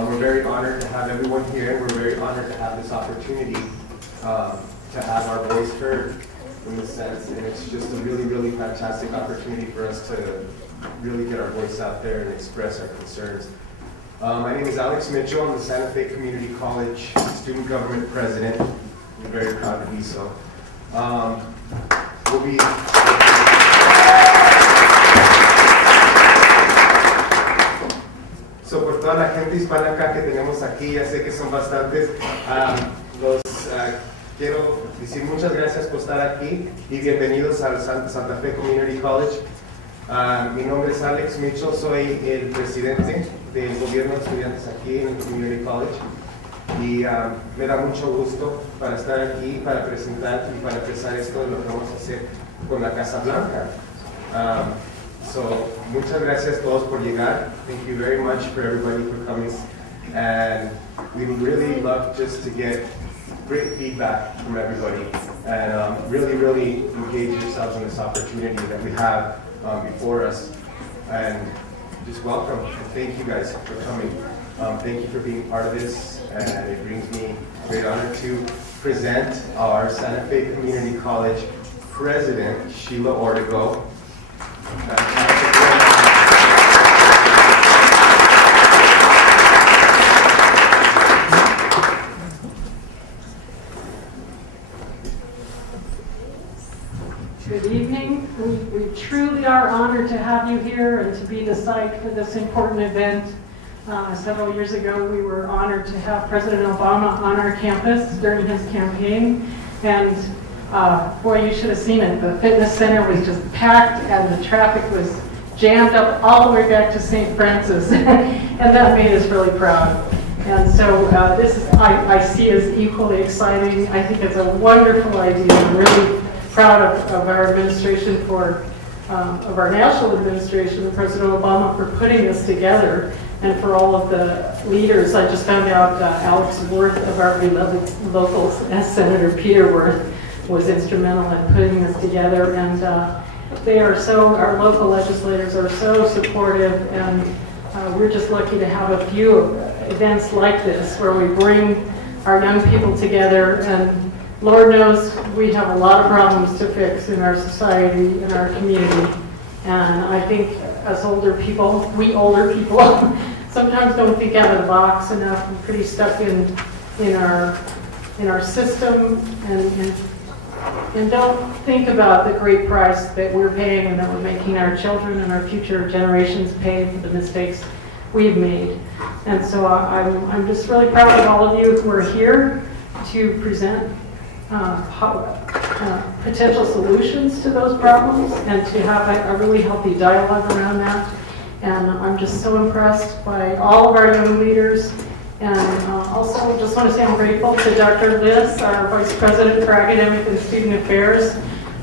We're very honored to have everyone here, and we're very honored to have this opportunity to have our voice heard in this sense. And it's just a really, really fantastic opportunity for us to really get our voice out there and express our concerns. My name is Alex Mitchell. I'm the Santa Fe Community College Student Government President. I'm very proud to be so. So por toda la gente hispana acá que tenemos aquí, ya sé que son bastantes, quiero decir muchas gracias por estar aquí y bienvenidos al Santa Fe Community College. Mi nombre es Alex Mitchell, soy el presidente del gobierno de estudiantes aquí en el Community College y me da mucho gusto para estar aquí, para presentar y para empezar esto de lo que vamos a hacer con la Casa Blanca. So, muchas gracias a todos por llegar. Thank you very much for everybody for coming. And we would really love just to get great feedback from everybody and really, really engage yourselves in this opportunity that we have before us. And just welcome and thank you guys for coming. Thank you for being part of this, and it brings me great honor to present our Santa Fe Community College President, Sheila Ortego. Good evening. We truly are honored to have you here and to be the site for this important event. Several years ago, we were honored to have President Obama on our campus during his campaign. And boy, you should have seen it. The fitness center was just packed and the traffic was jammed up all the way back to St. Francis. And that made us really proud. And so this is, I see as equally exciting. I think it's a wonderful idea. I'm really proud of our administration of our national administration, President Obama, for putting this together, and for all of the leaders. I just found out Alex Worth of our beloved locals, as Senator Peter Worth, was instrumental in putting this together, and they are so, our local legislators are so supportive, and we're just lucky to have a few events like this where we bring our young people together. And Lord knows we have a lot of problems to fix in our society, in our community. And I think as older people, we older people, sometimes don't think out of the box enough. We're pretty stuck in our system and don't think about the great price that we're paying and that we're making our children and our future generations pay for the mistakes we've made. And so I'm just really proud of all of you who are here to present potential solutions to those problems and to have a really healthy dialogue around that. And I'm just so impressed by all of our young leaders. And also just want to say I'm grateful to Dr. Liz, our Vice President for Academic and Student Affairs,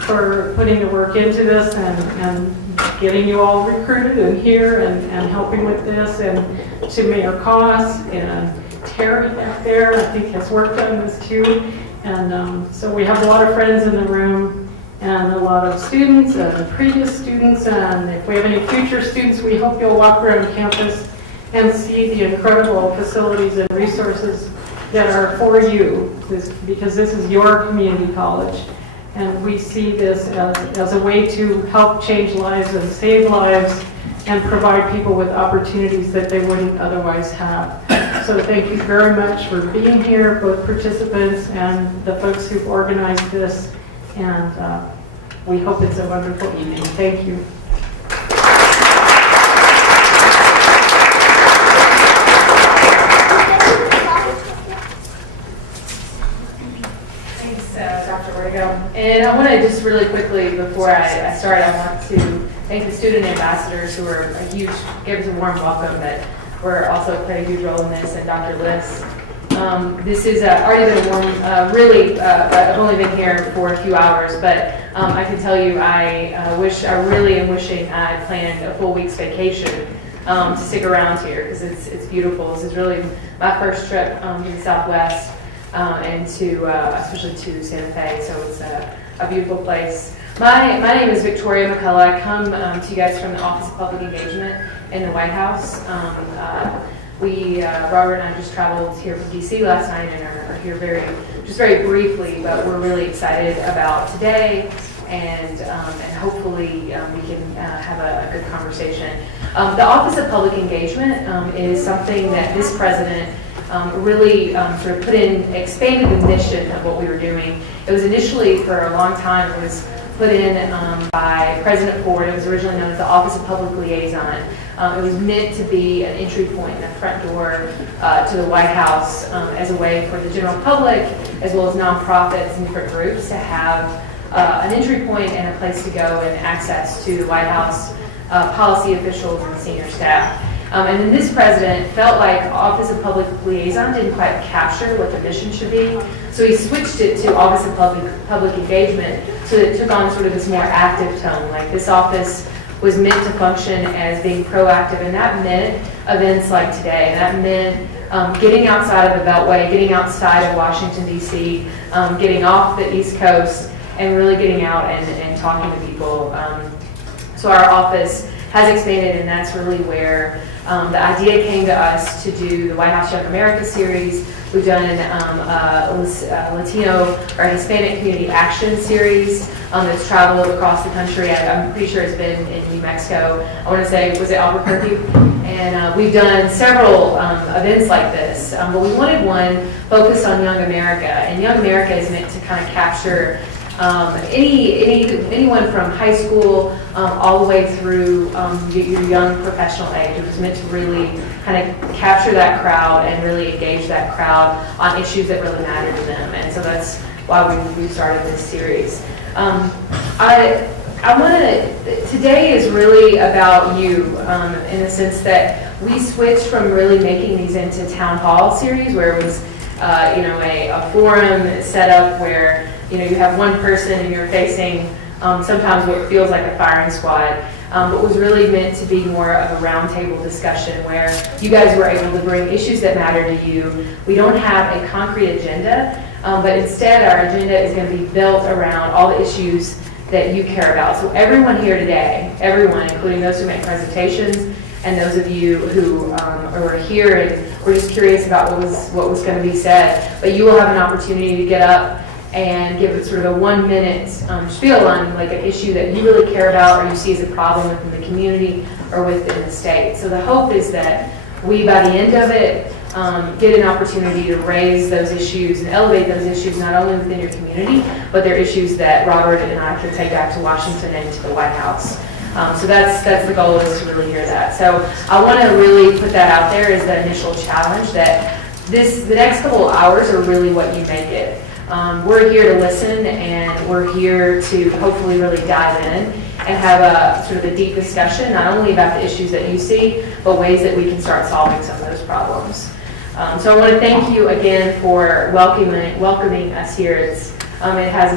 for putting the work into this and getting you all recruited and here and helping with this, and to Mayor Koss and Terry back there, I think has worked on this too. And so we have a lot of friends in the room and a lot of students and previous students, and if we have any future students, we hope you'll walk around campus and see the incredible facilities and resources that are for you, because this is your community college. And we see this as a way to help change lives and save lives and provide people with opportunities that they wouldn't otherwise have. So thank you very much for being here, both participants and the folks who've organized this. And we hope it's a wonderful evening. Thank you. Dr. Ortego. And I want to just really quickly, before I start, I want to thank the student ambassadors who were gave us a warm welcome, that were also played a huge role in this, and Dr. Liz. This is already been a warm, really, I've only been here for a few hours, but I can tell you I really am wishing I had planned a full week's vacation to stick around here, because it's beautiful. This is really my first trip to the Southwest. And to especially to Santa Fe, so it's a beautiful place. My name is Victoria McCullough. I come to you guys from the Office of Public Engagement in the White House. Robert and I just traveled here from DC last night and are here very briefly, but we're really excited about today and hopefully we can have a good conversation. The Office of Public Engagement is something that this president really sort of expanded the mission of what we were doing. It was initially, for a long time, it was put in by President Ford. It was originally known as the Office of Public Liaison. It was meant to be an entry point and a front door to the White House as a way for the general public, as well as nonprofits and different groups to have an entry point and a place to go and access to the White House policy officials and senior staff. And then this president felt like Office of Public Liaison didn't quite capture what the mission should be. So he switched it to Office of Public Engagement so that it took on sort of this more active tone. Like this office was meant to function as being proactive, and that meant events like today. That meant getting outside of the Beltway, getting outside of Washington, D.C., getting off the East Coast, and really getting out and talking to people. So our office has expanded, and that's really where the idea came to us to do the White House Young America series. We've done Latino or Hispanic Community Action series that's traveled across the country. I'm pretty sure it's been in New Mexico. I want to say, was it Albuquerque? And we've done several events like this, but we wanted one focused on Young America. And Young America is meant to kind of capture anyone from high school all the way through your young professional age. It was meant to really kind of capture that crowd and really engage that crowd on issues that really matter to them. And so that's why we started this series. Today is really about you in the sense that we switched from really making these into town hall series where it was a forum set up where you have one person and you're facing sometimes what feels like a firing squad, but was really meant to be more of a roundtable discussion where you guys were able to bring issues that matter to you. We don't have a concrete agenda, but instead our agenda is going to be built around all the issues that you care about. So everyone here today, everyone, including those who make presentations and those of you who are here and we're just curious about what was going to be said, but you will have an opportunity to get up and give it sort of a 1-minute spiel on like an issue that you really care about or you see as a problem within the community or within the state. So the hope is that we, by the end of it, get an opportunity to raise those issues and elevate those issues not only within your community, but they're issues that Robert and I can take back to Washington and to the White House. So that's the goal, is to really hear that. So I want to really put that out there as the initial challenge, that the next couple of hours are really what you make it. We're here to listen, and we're here to hopefully really dive in and have a sort of a deep discussion, not only about the issues that you see, but ways that we can start solving some of those problems. So I want to thank you again for welcoming us here. It's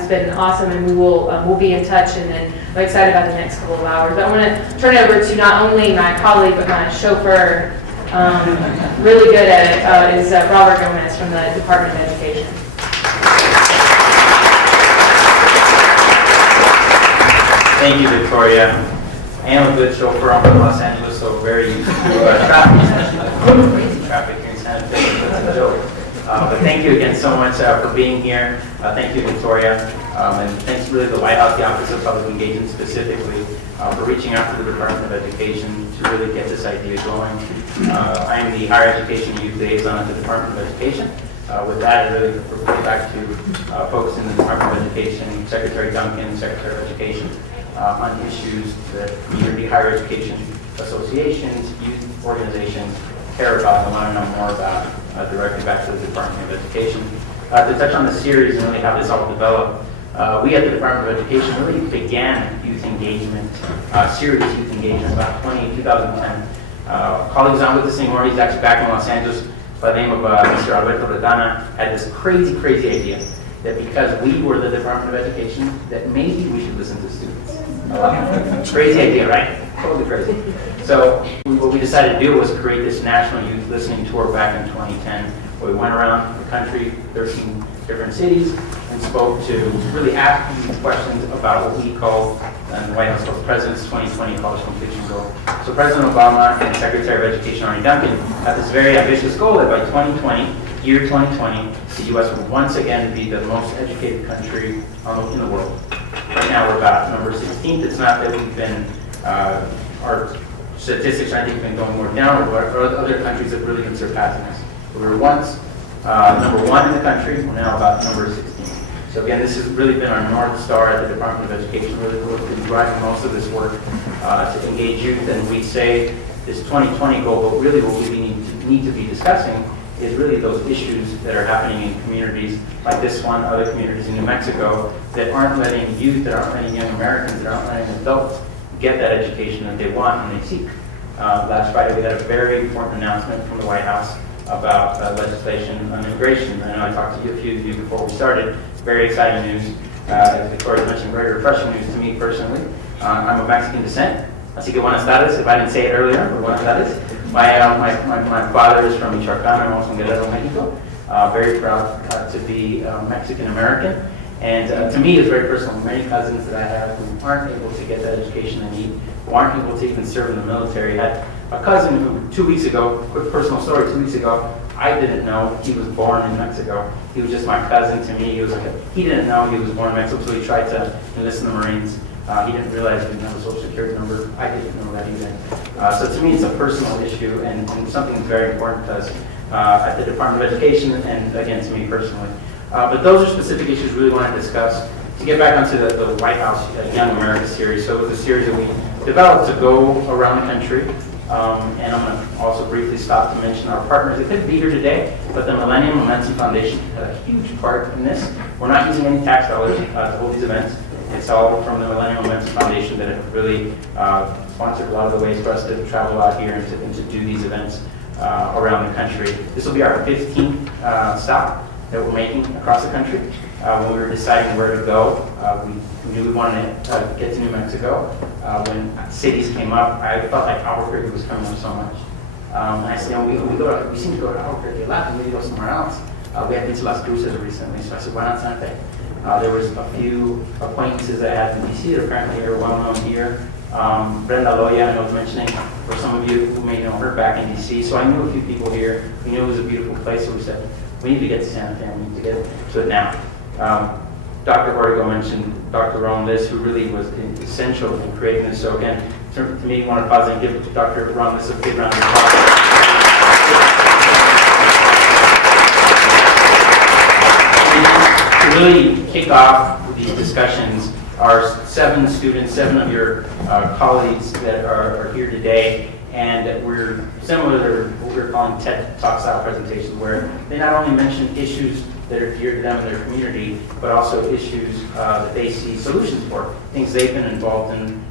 been awesome, and we'll be in touch, and then I'm excited about the next couple of hours. But I want to turn it over to not only my colleague, but my chauffeur, really good at it, is Robert Gomez from the Department of Education. Thank you, Victoria. I am a good chauffeur. I'm from Los Angeles, so very used to traffic. Crazy traffic here in San Fe. That's a joke. But thank you again so much for being here. Thank you, Victoria. And thanks really to the White House, the Office of Public Engagement specifically, for reaching out to the Department of Education to really get this idea going. I am the Higher Education Youth Liaison at the Department of Education. With that, I really report back to folks in the Department of Education, Secretary Duncan, Secretary of Education, on issues that community higher education associations, youth organizations care about and want to know more about, directly back to the Department of Education. To touch on the series and really how this all developed, we at the Department of Education really began youth engagement, serious youth engagement about 2010. Colleagues on with us anymore, he's actually back in Los Angeles by the name of Mr. Alberto Redana, had this crazy idea that because we were the Department of Education, that maybe we should listen to students. Crazy idea, right? Totally crazy. So what we decided to do was create this national youth listening tour back in 2010, where we went around the country, 13 different cities, and spoke to really asking questions about what we call and the White House called President's 2020 College Completion Goal. So President Obama and Secretary of Education Arne Duncan have this very ambitious goal that by 2020, year 2020, the U.S. will once again be the most educated country in the world. Right now we're about number 16th. It's not that we've been, our statistics I think have been going more down, or other countries have really been surpassing us. We were once number 1 in the country, we're now about number 16. So again, this has really been our North Star at the Department of Education, really been driving most of this work to engage youth. And we say this 2020 goal, but really what we need to be discussing is really those issues that are happening in communities like this one, other communities in New Mexico, that aren't letting youth, that aren't letting young Americans, that aren't letting adults get that education that they want and they seek. Last Friday we had a very important announcement from the White House about legislation on immigration. I know I talked to a few of you before we started. Very exciting news. As Victoria mentioned, very refreshing news to me personally. I'm of Mexican descent. Así que buenas tardes. If I didn't say it earlier, but buenas tardes. My father is from Michoacán. I'm also from Guerrero, Mexico. Very proud to be Mexican American. And to me, it's very personal. Many cousins that I have who aren't able to get that education they need, who aren't able to even serve in the military. I had a cousin who 2 weeks ago, quick personal story, 2 weeks ago, I didn't know he was born in Mexico. He was just my cousin to me. He didn't know he was born in Mexico, so he tried to enlist in the Marines. He didn't realize he didn't have a social security number. I didn't know that either. So to me, it's a personal issue and something that's very important to us at the Department of Education and again, to me personally. But those are specific issues we really want to discuss. To get back onto the White House Young America series, so it was a series that we developed to go around the country. And I'm going to also briefly stop to mention our partners. They couldn't be here today, but the Millennium Momentum Foundation had a huge part in this. We're not using any tax dollars to hold these events. It's all from the Millennium Momentum Foundation that have really sponsored a lot of the ways for us to travel out here and to do these events around the country. This will be our 15th stop that we're making across the country. When we were deciding where to go, we knew we wanted to get to New Mexico. When cities came up, I felt like Albuquerque was coming up so much. And I said, we seem to go to Albuquerque a lot, and maybe go somewhere else. We had been to Las Cruces recently, so I said, why not Santa Fe? There was a few acquaintances that I had in DC that apparently are well known here. Brenda Loya, I was mentioning, for some of you who may know her back in DC. So I knew a few people here. We knew it was a beautiful place, so we said, we need to get to Santa Fe, we need to get to it now. Dr. Ortego mentioned Dr. Ron Liss, who really was essential in creating this. So again, to me, I want to pause and give Dr. Ron Liss a big round of applause. To really kick off these discussions, our 7 students, 7 of your colleagues that are here today, and we're similar to what we're calling TED Talk style presentations, where they not only mention issues that are dear to them and their community, but also issues that they see solutions for, things they've been involved in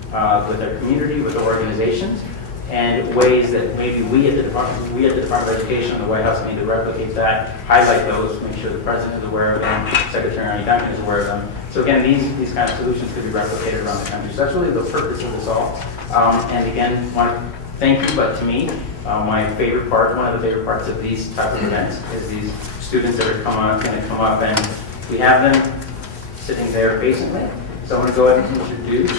with their community, with their organizations, and ways that maybe we at the Department of Education and the White House need to replicate that, highlight those, make sure the President is aware of them, Secretary Arne Duncan is aware of them. So again, these kind of solutions could be replicated around the country. So that's really the purpose of this all. And again, want to thank you, but to me, my favorite part, one of the favorite parts of these type of events is these students that are going to come up, and we have them sitting there patiently. So I'm going to go ahead and introduce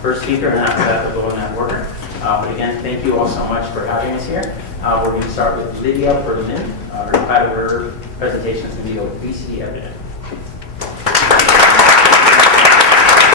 first speaker, and after that we'll go in that order. But again, thank you all so much for having us here. We're going to start with Lydia Berlin. Her title of her presentation is going to be Obesity Epidemic.